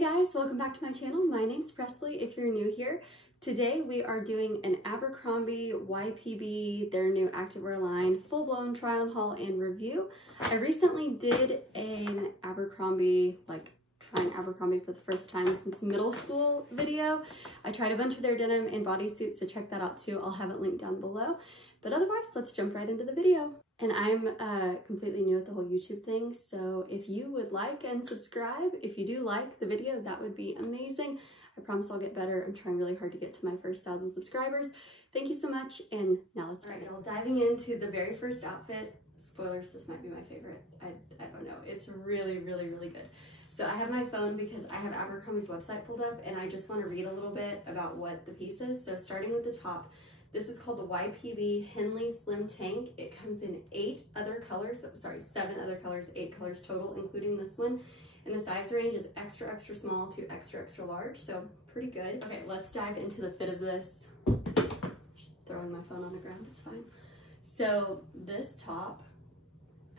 guys, welcome back to my channel. My name's Presley if you're new here. Today we are doing an Abercrombie YPB, their new activewear line, full-blown try-on haul and review. I recently did an Abercrombie, trying Abercrombie for the first time since middle school video. I tried a bunch of their denim and bodysuits, so check that out too. I'll have it linked down below. But otherwise, let's jump right into the video. And I'm completely new at the whole YouTube thing, so if you would like and subscribe, if you do like the video, that would be amazing. I promise I'll get better. I'm trying really hard to get to my first 1,000 subscribers. Thank you so much, and now let's start. All right, y'all, diving into the very first outfit. Spoilers, this might be my favorite. I don't know. It's really, really, really good. So I have my phone because I have Abercrombie's website pulled up, and I just want to read a little bit about what the piece is. So starting with the top, this is called the YPB Henley Slim Tank. It comes in 7 other colors, 8 colors total, including this one. And the size range is extra, extra small to extra, extra large, so pretty good. Okay, let's dive into the fit of this. Just throwing my phone on the ground, it's fine. So this top,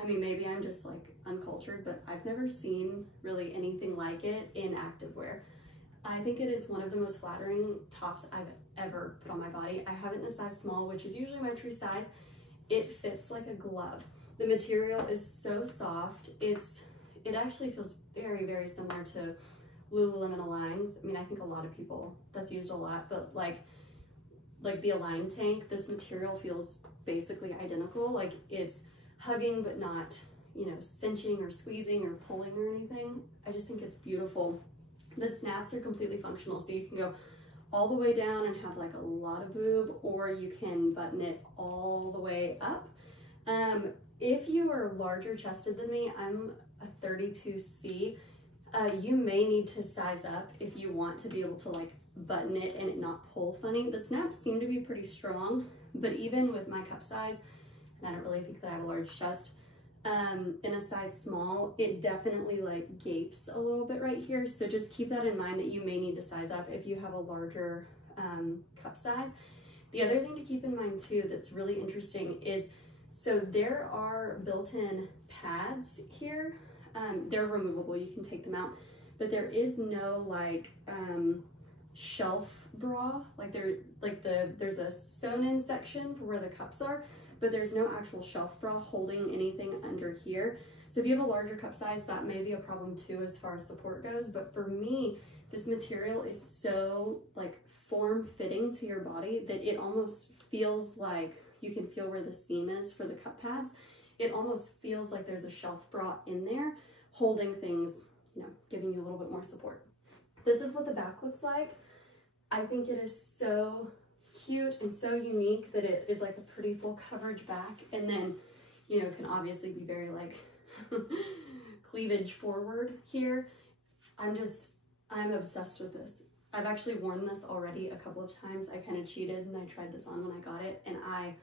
I mean, maybe I'm just like uncultured, but I've never seen really anything like it in activewear. I think it is one of the most flattering tops I've ever put on my body. I have it in a size small, which is usually my true size. It fits like a glove. The material is so soft. It actually feels very, very similar to Lululemon Aligns. I mean, I think a lot of people, that's used a lot, but like the Align tank, this material feels basically identical. Like it's hugging, but not, you know, cinching or squeezing or pulling or anything. I just think it's beautiful. The snaps are completely functional, so you can go all the way down and have like a lot of boob, or you can button it all the way up. If you are larger chested than me, I'm a 32C, you may need to size up if you want to be able to like button it and it not pull funny. The snaps seem to be pretty strong, but even with my cup size, and I don't really think that I have a large chest, in a size small, it definitely like gapes a little bit right here. So just keep that in mind that you may need to size up if you have a larger cup size. The other thing to keep in mind too that's really interesting is, so there are built-in pads here. They're removable, you can take them out, but there is no like shelf bra. Like there's a sewn-in section for where the cups are, but there's no actual shelf bra holding anything under here. So if you have a larger cup size, that may be a problem too as far as support goes. But for me, this material is so like form-fitting to your body that it almost feels like you can feel where the seam is for the cup pads. It almost feels like there's a shelf bra in there holding things, you know, giving you a little bit more support. This is what the back looks like. I think it is so cute and so unique that it is like a pretty full coverage back, and then, you know, can obviously be very like cleavage forward here. I'm obsessed with this. I've actually worn this already a couple of times. I kind of cheated and I tried this on when I got it, and I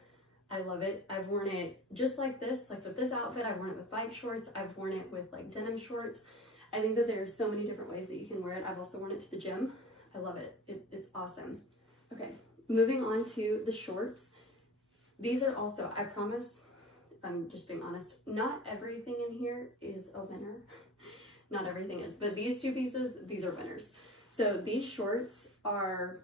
love it. I've worn it just like this, like with this outfit. I've worn it with bike shorts. I've worn it with like denim shorts. I think that there's so many different ways that you can wear it. I've also worn it to the gym. I love it. It's awesome. Okay, moving on to the shorts. These are also, I promise, if I'm just being honest, not everything in here is a winner. Not everything is, but these two pieces, these are winners. So these shorts are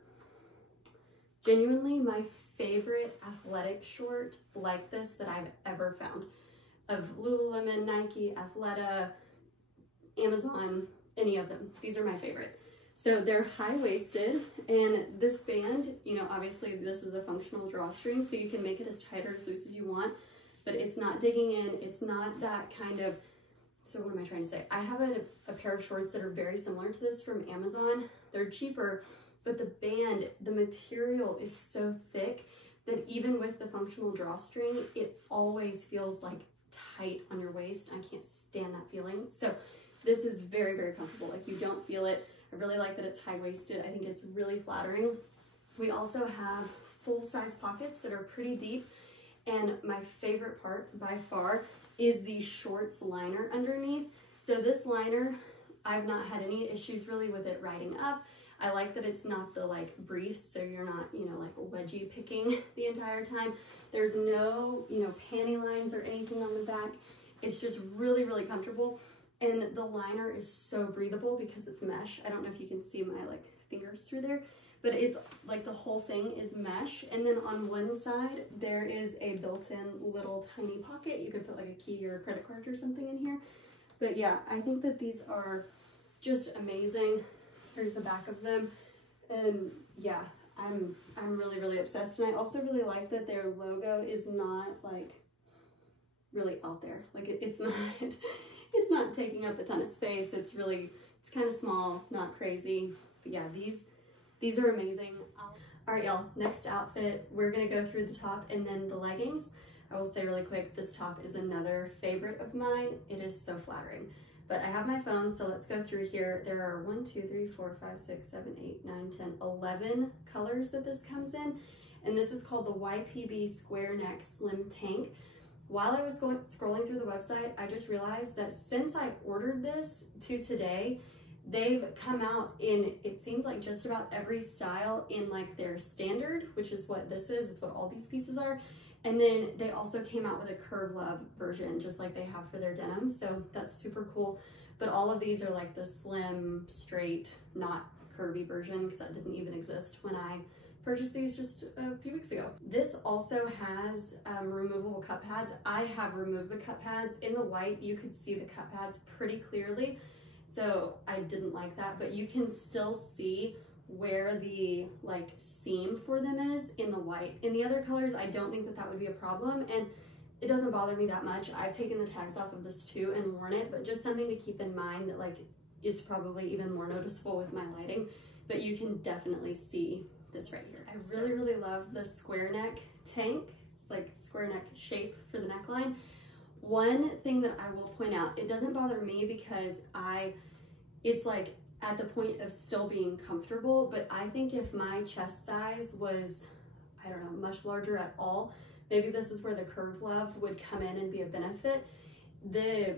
genuinely my favorite athletic short like this that I've ever found. Of Lululemon, Nike, Athleta, Amazon, any of them. These are my favorite. So they're high-waisted, and this band, you know, obviously this is a functional drawstring, so you can make it as tight or as loose as you want, but it's not digging in. It's not that kind of, so what am I trying to say? I have a pair of shorts that are very similar to this from Amazon. They're cheaper, but the band, the material is so thick that even with the functional drawstring, it always feels like tight on your waist. I can't stand that feeling. So this is very, very comfortable. Like you don't feel it. I really like that it's high-waisted. I think it's really flattering. We also have full-size pockets that are pretty deep. And my favorite part by far is the shorts liner underneath. So this liner, I've not had any issues really with it riding up. I like that it's not the like briefs, so you're not, you know, like wedgie picking the entire time. There's no, you know, panty lines or anything on the back. It's just really, really comfortable. And the liner is so breathable because it's mesh. I don't know if you can see my like fingers through there, but it's like the whole thing is mesh. And then on one side, there is a built-in little tiny pocket. You could put like a key or a credit card or something in here. But yeah, I think that these are just amazing. Here's the back of them. And yeah, I'm really, really obsessed. And I also really like that their logo is not like really out there. Like it's not, it's not taking up a ton of space. It's kind of small, not crazy. But yeah, these are amazing. All right, y'all, next outfit, we're gonna go through the top and then the leggings. I will say really quick, this top is another favorite of mine. It is so flattering. But I have my phone, so let's go through here. There are 1, 2, 3, 4, 5, 6, 7, 8, 9, 10, 11 colors that this comes in. And this is called the YPB Square Neck Slim Tank. While I was scrolling through the website, I just realized that since I ordered this to today, they've come out in, it seems like just about every style in like their standard, which is what this is. It's what all these pieces are. And then they also came out with a curve love version, just like they have for their denim. So that's super cool. But all of these are like the slim, straight, not curvy version, because that didn't even exist when I purchased these just a few weeks ago. This also has removable cup pads. I have removed the cup pads. In the white, you could see the cup pads pretty clearly. So I didn't like that, but you can still see where the like seam for them is in the white. In the other colors, I don't think that that would be a problem, and it doesn't bother me that much. I've taken the tags off of this too and worn it, but just something to keep in mind that like it's probably even more noticeable with my lighting, but you can definitely see this right here. I really, really love the square neck tank, like square neck shape for the neckline. One thing that I will point out, it doesn't bother me because it's like at the point of still being comfortable, but I think if my chest size was, I don't know, much larger at all, maybe this is where the curve love would come in and be a benefit. The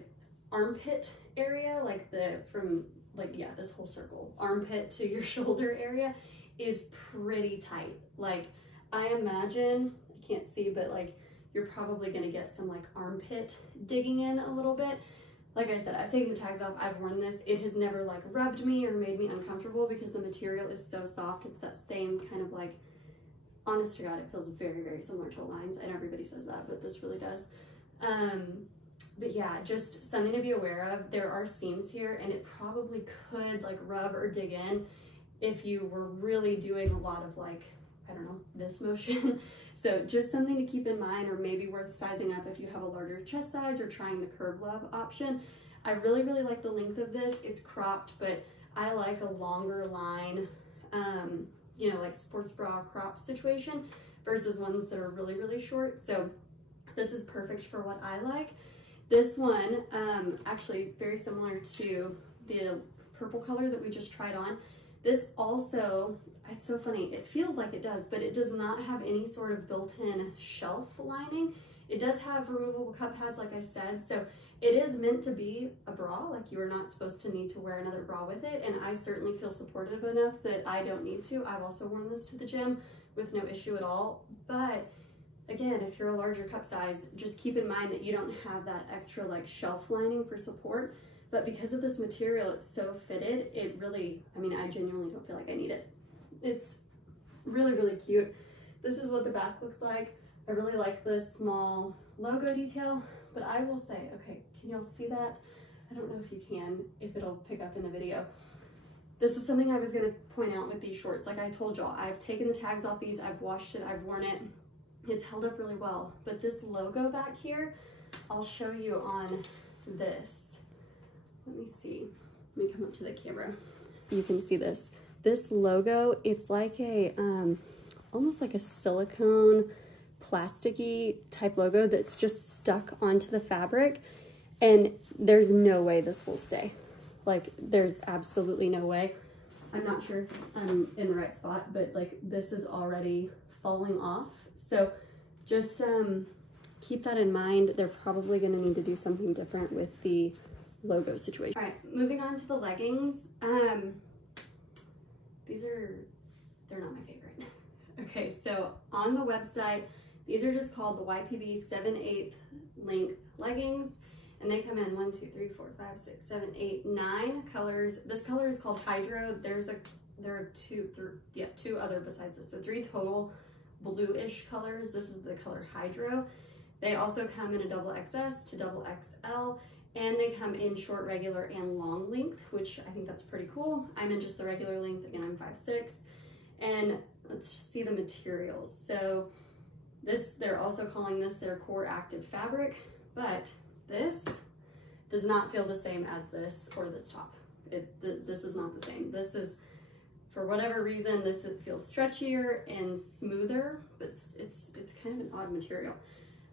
armpit area, like this whole circle, armpit to your shoulder area is pretty tight. Like I imagine, I can't see, but like you're probably gonna get some like armpit digging in a little bit. Like I said, I've taken the tags off, I've worn this. It has never like rubbed me or made me uncomfortable because the material is so soft. It's that same kind of like, honest to God, it feels very, very similar to Aligns. I know everybody says that, but this really does. But yeah, just something to be aware of. There are seams here and it probably could like rub or dig in if you were really doing a lot of like, I don't know, this motion. So just something to keep in mind, or maybe worth sizing up if you have a larger chest size or trying the curve love option. I really, really like the length of this. It's cropped, but I like a longer line, you know, like sports bra crop situation versus ones that are really, really short. So this is perfect for what I like. This one, actually very similar to the purple color that we just tried on. This also, it's so funny, it feels like it does, but it does not have any sort of built-in shelf lining. It does have removable cup pads, like I said, so it is meant to be a bra. Like you are not supposed to need to wear another bra with it, and I certainly feel supportive enough that I don't need to. I've also worn this to the gym with no issue at all, but again, if you're a larger cup size, just keep in mind that you don't have that extra like shelf lining for support. But because of this material, it's so fitted, it really, I mean, I genuinely don't feel like I need it. It's really, really cute. This is what the back looks like. I really like this small logo detail, but I will say, okay, can y'all see that? I don't know if you can, if it'll pick up in the video. This is something I was gonna point out with these shorts. Like I told y'all, I've taken the tags off these, I've washed it, I've worn it. It's held up really well. But this logo back here, I'll show you on this. Let me see, let me come up to the camera. You can see this. This logo, it's like a, almost like a silicone, plasticky type logo that's just stuck onto the fabric. And there's no way this will stay. Like there's absolutely no way. I'm not sure if I'm in the right spot, but like this is already falling off. So just keep that in mind. They're probably gonna need to do something different with the logo situation. All right, moving on to the leggings. They're not my favorite. Okay, so on the website, these are just called the YPB 7/8 length leggings. And they come in 1, 2, 3, 4, 5, 6, 7, 8, 9 colors. This color is called Hydro. There are two other besides this. So 3 total bluish colors. This is the color Hydro. They also come in a double XS to double XL, and they come in short, regular, and long length, which I think that's pretty cool. I'm in just the regular length. Again, I'm 5'6", and let's see the materials. So this, they're also calling this their core active fabric, but this does not feel the same as this or this top. This is not the same. This is, for whatever reason, this feels stretchier and smoother, but it's kind of an odd material.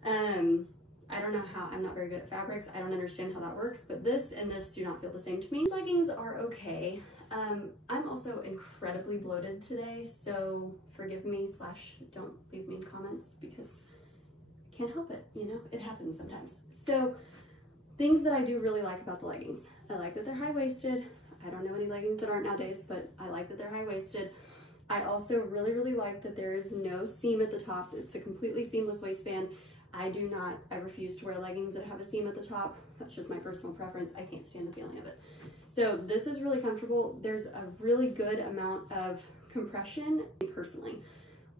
I don't know how, I'm not very good at fabrics. I don't understand how that works, but this and this do not feel the same to me. These leggings are okay. I'm also incredibly bloated today, so forgive me / don't leave me in comments because I can't help it, you know, it happens sometimes. So things that I do really like about the leggings. I like that they're high-waisted. I don't know any leggings that aren't nowadays, but I like that they're high-waisted. I also really like that there is no seam at the top. It's a completely seamless waistband. I refuse to wear leggings that have a seam at the top. That's just my personal preference. I can't stand the feeling of it. So this is really comfortable. There's a really good amount of compression. Personally,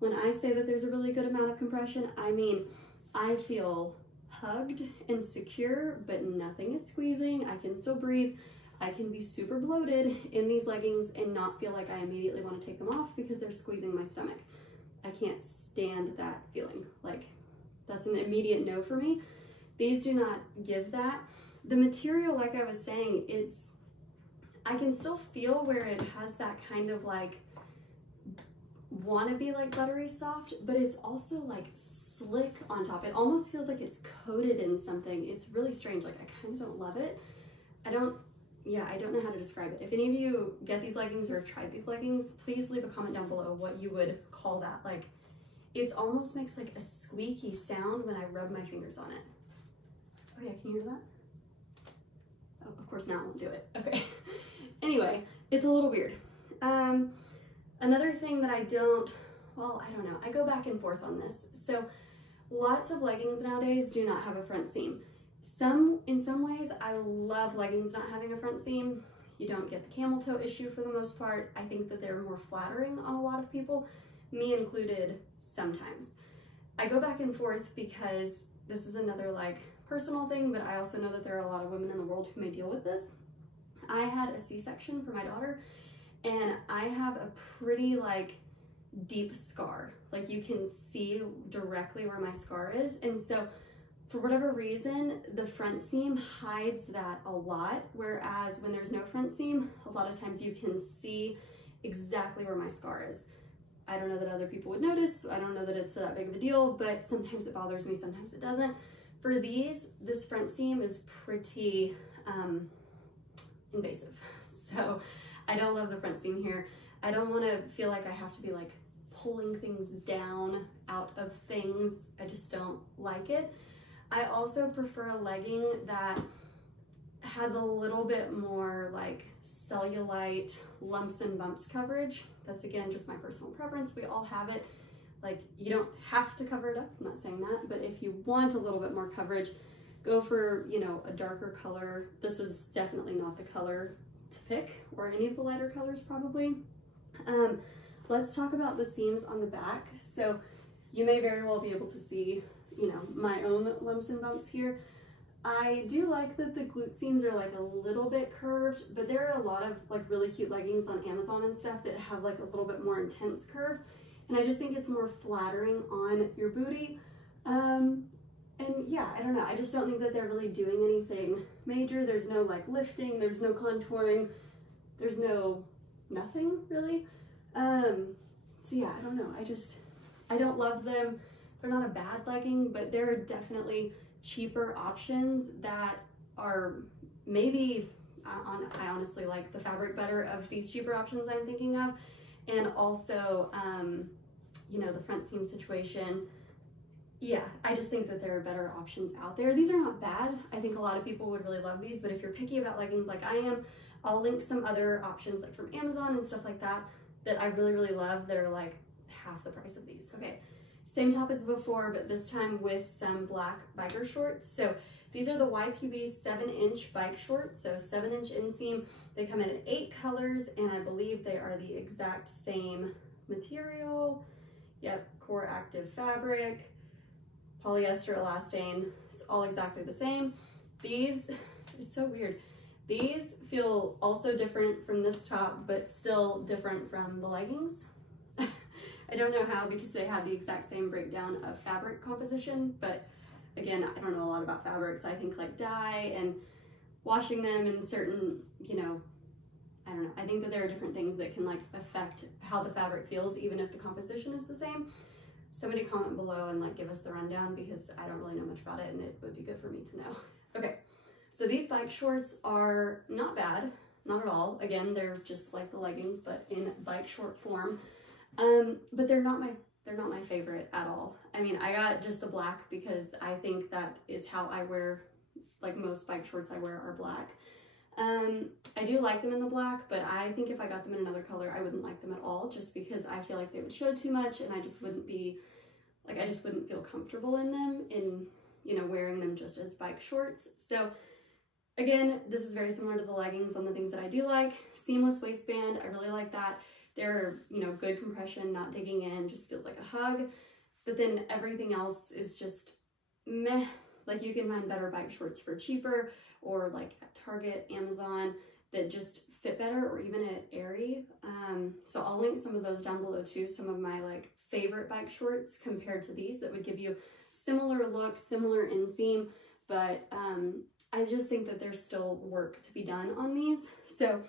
when I say that there's a really good amount of compression, I mean, I feel hugged and secure, but nothing is squeezing. I can still breathe. I can be super bloated in these leggings and not feel like I immediately want to take them off because they're squeezing my stomach. I can't stand that feeling. Like, that's an immediate no for me. These do not give that. The material, like I was saying, I can still feel where it has that kind of like, wanna be like buttery soft, but it's also like slick on top. It almost feels like it's coated in something. It's really strange. Like, I kind of don't love it. I don't know how to describe it. If any of you get these leggings or have tried these leggings, please leave a comment down below what you would call that. Like, it almost makes like a squeaky sound when I rub my fingers on it. Oh yeah, can you hear that? Oh, of course now I won't do it. Okay. Anyway, it's a little weird. Another thing that I don't know. I go back and forth on this. So lots of leggings nowadays do not have a front seam. In some ways, I love leggings not having a front seam. You don't get the camel toe issue for the most part. I think that they're more flattering on a lot of people, me included sometimes. I go back and forth because this is another like personal thing, but I also know that there are a lot of women in the world who may deal with this. I had a C-section for my daughter, and I have a pretty like deep scar. Like, you can see directly where my scar is, and so for whatever reason, the front seam hides that a lot, whereas when there's no front seam, a lot of times you can see exactly where my scar is. I don't know that other people would notice. I don't know that it's that big of a deal, but sometimes it bothers me, sometimes it doesn't. For these, this front seam is pretty invasive. So I don't love the front seam here. I don't want to feel like I have to be like pulling things down out of things. I just don't like it. I also prefer a legging that has a little bit more like cellulite lumps and bumps coverage. That's again just my personal preference. We all have it. Like, you don't have to cover it up, I'm not saying that, but if you want a little bit more coverage, go for, you know, a darker color. This is definitely not the color to pick, or any of the lighter colors probably. Let's talk about the seams on the back. So you may very well be able to see, you know, my own lumps and bumps here. I do like that the glute seams are like a little bit curved, but there are a lot of like really cute leggings on Amazon and stuff that have like a little bit more intense curve. And I just think it's more flattering on your booty. And yeah, I don't know. I just don't think that they're really doing anything major. There's no like lifting, there's no contouring, there's nothing really. So yeah, I don't know. I don't love them. They're not a bad legging, but there are definitely cheaper options that are maybe, I honestly like the fabric better of these cheaper options I'm thinking of. And also, you know, the front seam situation. Yeah, I just think that there are better options out there. These are not bad. I think a lot of people would really love these, but if you're picky about leggings like I am, I'll link some other options like from Amazon and stuff like that that I really love that are like half the price of these. Okay, same top as before, but this time with some black biker shorts. So These are the YPB 7-inch bike shorts, so 7-inch inseam. They come in 8 colors, and I believe they are the exact same material. Yep, core active fabric, polyester elastane. It's all exactly the same. These, it's so weird. These feel also different from this top, but still different from the leggings. I don't know how, because they had the exact same breakdown of fabric composition, but again, I don't know a lot about fabrics. I think like dye and washing them in certain, you know, I don't know. I think that there are different things that can like affect how the fabric feels, even if the composition is the same. Somebody comment below and like give us the rundown, because I don't really know much about it and it would be good for me to know. Okay, so these bike shorts are not bad, not at all. Again, they're just like the leggings, but in bike short form. But they're not my favorite at all. I mean, I got just the black because I think that is how I wear, like most bike shorts I wear are black. I do like them in the black, but I think if I got them in another color, I wouldn't like them at all, just because I feel like they would show too much and I just wouldn't be, like, I just wouldn't feel comfortable in them, in, you know, wearing them just as bike shorts. So again, this is very similar to the leggings on the things that I do like. Seamless waistband, I really like that. They're, you know, good compression, not digging in, just feels like a hug. But then everything else is just meh. Like, you can find better bike shorts for cheaper, or like at Target, Amazon, that just fit better, or even at Aerie. So I'll link some of those down below too, some of my like favorite bike shorts compared to these that would give you similar look, similar inseam, but I just think that there's still work to be done on these. So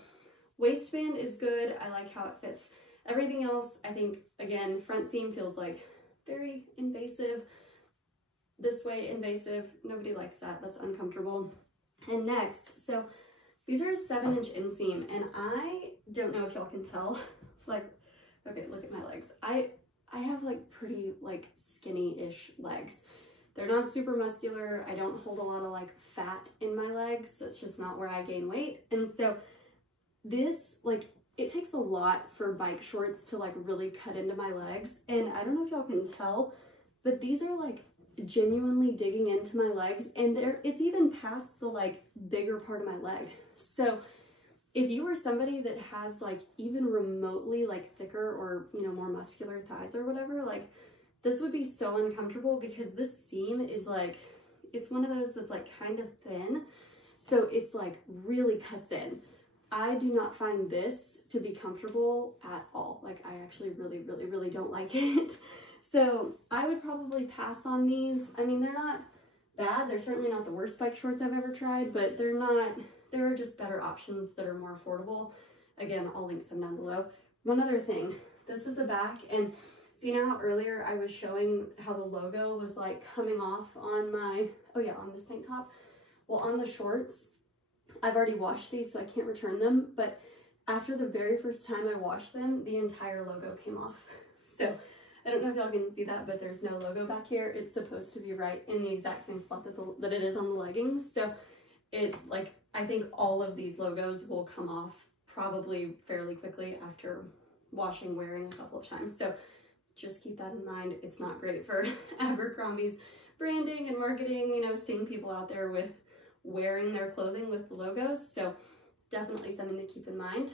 waistband is good. I like how it fits. Everything else, I think, again, front seam feels like very invasive. This way, invasive. Nobody likes that. That's uncomfortable. And next, so these are a 7-inch inseam, and I don't know if y'all can tell. Like, okay, look at my legs. I have like pretty like skinny-ish legs. They're not super muscular. I don't hold a lot of like fat in my legs. That's just not where I gain weight. And so this, like, it takes a lot for bike shorts to like really cut into my legs. And I don't know if y'all can tell, but these are like genuinely digging into my legs, and it's even past the like bigger part of my leg. So if you are somebody that has like even remotely like thicker or, you know, more muscular thighs or whatever, like this would be so uncomfortable, because this seam is like, it's one of those that's like kind of thin, so it's like really cuts in. I do not find this to be comfortable at all. Like, I actually really don't like it. So I would probably pass on these. I mean, they're not bad. They're certainly not the worst bike shorts I've ever tried, but there are just better options that are more affordable. Again, I'll link some down below. One other thing, this is the back, and so you know how earlier I was showing how the logo was like coming off on my, oh yeah, on this tank top? Well, on the shorts, I've already washed these, so I can't return them, but after the very first time I washed them, the entire logo came off. So I don't know if y'all can see that, but there's no logo back here. It's supposed to be right in the exact same spot that it is on the leggings. So it, like, I think all of these logos will come off probably fairly quickly after washing, wearing a couple of times. So just keep that in mind. It's not great for Abercrombie's branding and marketing, you know, seeing people out there with wearing their clothing with the logos. So definitely something to keep in mind.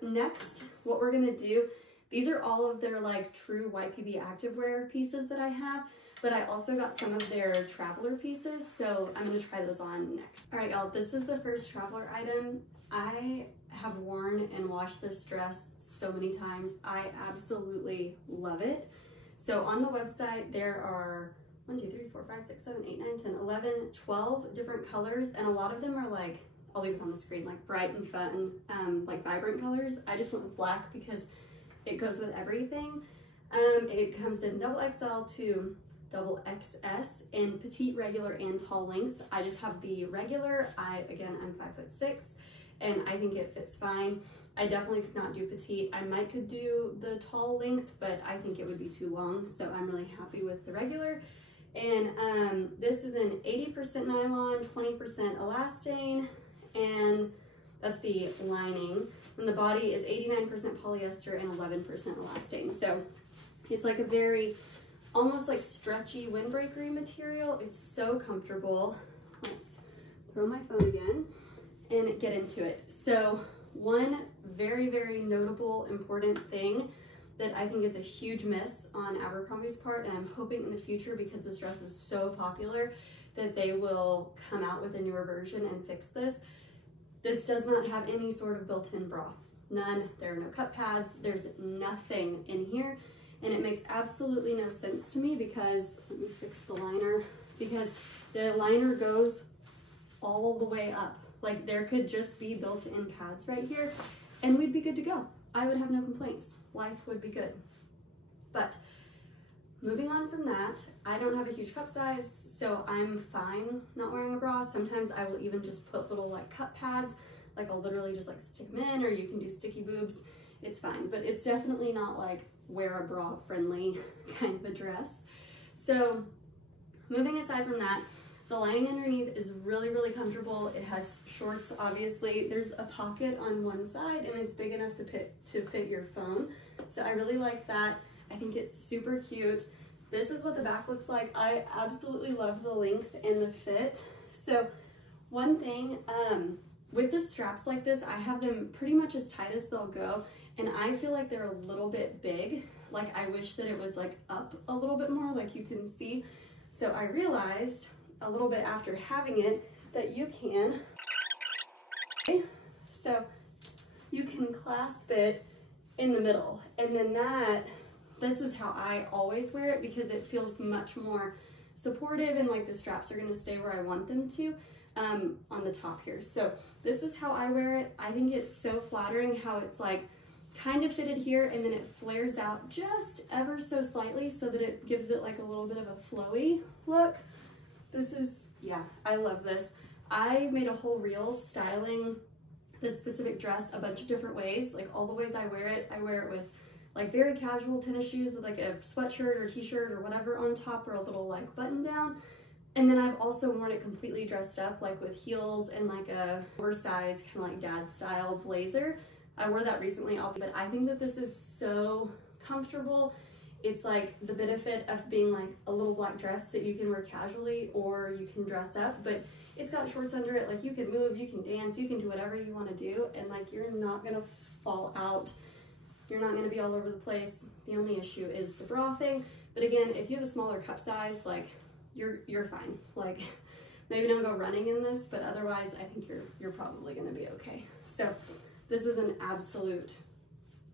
Next, what we're gonna do, these are all of their like true YPB Activewear pieces that I have, but I also got some of their traveler pieces, so I'm gonna try those on next. All right, y'all, this is the first traveler item. I have worn and washed this dress so many times. I absolutely love it. So on the website, there are 1, 2, 3, 4, 5, 6, 7, 8, 9, 10, 11, 12 different colors, and a lot of them are like, I'll leave it on the screen, like bright and fun, like vibrant colors. I just went with black because it goes with everything. It comes in XXL to XXS in petite, regular, and tall lengths. I just have the regular. Again, I'm 5'6", and I think it fits fine. I definitely could not do petite. I could do the tall length, but I think it would be too long, so I'm really happy with the regular. And this is an 80% nylon, 20% elastane, and that's the lining. And the body is 89% polyester and 11% elastane. So it's like a very, almost like stretchy windbreakery material. It's so comfortable. let's throw my phone again and get into it. So one very, very notable, important thing that I think is a huge miss on Abercrombie's part, and I'm hoping in the future, because this dress is so popular, that they will come out with a newer version and fix this. This does not have any sort of built-in bra. None. There are no cup pads. There's nothing in here. And it makes absolutely no sense to me because, let me fix the liner, because the liner goes all the way up. Like, there could just be built-in pads right here and we'd be good to go. I would have no complaints. Life would be good. But moving on from that, I don't have a huge cup size, so I'm fine not wearing a bra. Sometimes I will even just put little like cup pads, like I'll literally just like stick them in, or you can do sticky boobs. It's fine, but it's definitely not like wear a bra friendly kind of a dress. So moving aside from that, the lining underneath is really, really comfortable. It has shorts, obviously. There's a pocket on one side and it's big enough to fit your phone. So I really like that. I think it's super cute. This is what the back looks like. I absolutely love the length and the fit. So one thing, with the straps like this, I have them pretty much as tight as they'll go. And I feel like they're a little bit big. Like I wish that it was like up a little bit more, like you can see. So I realized a little bit after having it that you can, so you can clasp it in the middle, and then this is how I always wear it because it feels much more supportive and like the straps are gonna stay where I want them to on the top here. So this is how I wear it. I think it's so flattering how it's like kind of fitted here and then it flares out just ever so slightly so that it gives it like a little bit of a flowy look. This is, yeah, I love this. I made a whole reel styling this specific dress a bunch of different ways, like all the ways I wear it. I wear it with like very casual tennis shoes with like a sweatshirt or t-shirt or whatever on top, or a little like button down. And then I've also worn it completely dressed up, like with heels and like a oversized kind of like dad style blazer. I wore that recently, but I think that this is so comfortable. It's like the benefit of being like a little black dress that you can wear casually or you can dress up, but it's got shorts under it. Like you can move, you can dance, you can do whatever you want to do, and like you're not gonna fall out. You're not gonna be all over the place. The only issue is the bra thing. But again, if you have a smaller cup size, like you're fine. Like maybe don't go running in this, but otherwise I think you're probably gonna be okay. So this is an absolute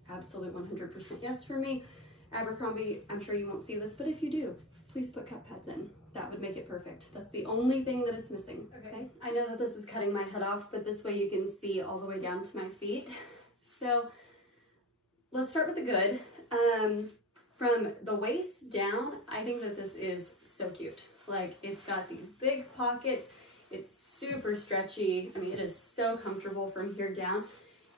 100% yes for me. Abercrombie, I'm sure you won't see this, but if you do, please put cup pads in. That would make it perfect. That's the only thing that it's missing. Okay, I know that this is cutting my head off, but this way you can see all the way down to my feet. So let's start with the good. From the waist down, I think that this is so cute. Like it's got these big pockets. It's super stretchy. I mean, it is so comfortable from here down.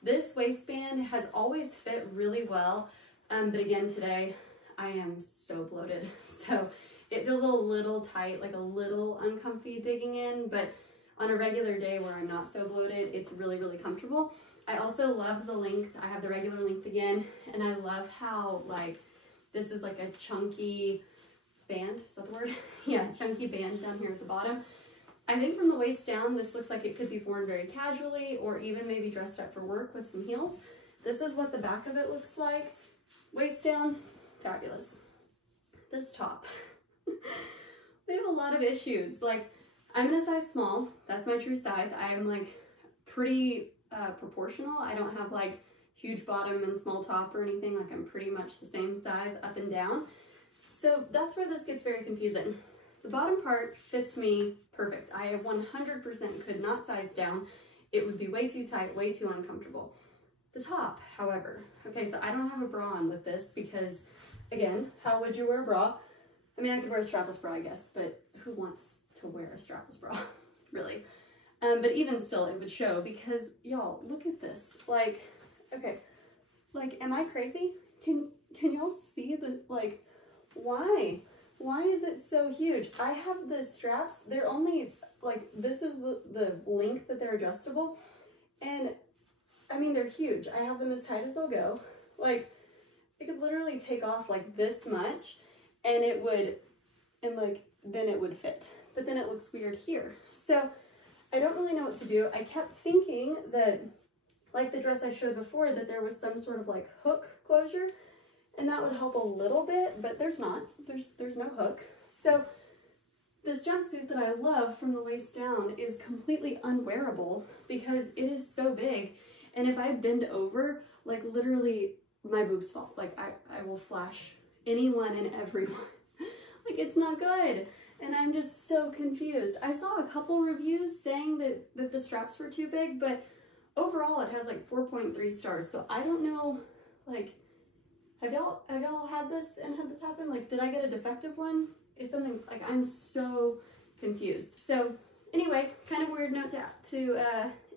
This waistband has always fit really well. But again, today I am so bloated. So it feels a little tight, like a little uncomfy digging in, but on a regular day where I'm not so bloated, it's really, really comfortable. I also love the length. I have the regular length again, and I love how like, this is like a chunky band, is that the word? Yeah, chunky band down here at the bottom. I think from the waist down, this looks like it could be worn very casually or even maybe dressed up for work with some heels. This is what the back of it looks like. Waist down, fabulous. This top, we have a lot of issues. Like I'm in a size small, that's my true size. I am like pretty proportional. I don't have like huge bottom and small top or anything. Like I'm pretty much the same size up and down. So that's where this gets very confusing. The bottom part fits me perfect. I 100% could not size down. It would be way too tight, way too uncomfortable. The top, however, okay, so I don't have a bra on with this because, again, how would you wear a bra? I mean, I could wear a strapless bra, I guess, but who wants to wear a strapless bra, really? But even still, it would show because, y'all, look at this. Like, okay, like, am I crazy? Can y'all see the, like, why? Why is it so huge? I have the straps, they're only, like, this is the length that they're adjustable, and I mean, they're huge. I have them as tight as they'll go. Like, it could literally take off like this much and it would, and like, then it would fit but then it looks weird here. So I don't really know what to do. I kept thinking that, like the dress I showed before, that there was some sort of like hook closure, and that would help a little bit, but there's not. There's no hook. So this jumpsuit that I love from the waist down is completely unwearable because it is so big. And if I bend over, like literally my boobs fall. Like I will flash anyone and everyone. Like it's not good. And I'm just so confused. I saw a couple reviews saying that the straps were too big, but overall it has like 4.3 stars. So I don't know, like, have y'all had this and had this happen? Like, did I get a defective one? Is something, like, I'm so confused. So anyway, kind of weird note to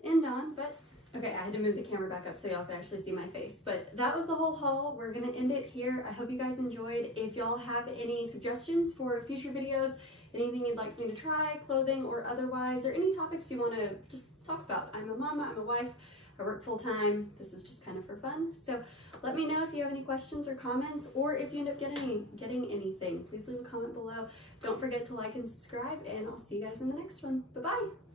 end on, but okay, I had to move the camera back up so y'all could actually see my face. But that was the whole haul. We're gonna end it here. I hope you guys enjoyed. If y'all have any suggestions for future videos, anything you'd like me to try, clothing or otherwise, or any topics you wanna just talk about. I'm a mama, I'm a wife, I work full time. This is just kind of for fun. So let me know if you have any questions or comments, or if you end up getting anything. Please leave a comment below. Don't forget to like and subscribe, and I'll see you guys in the next one. Bye-bye.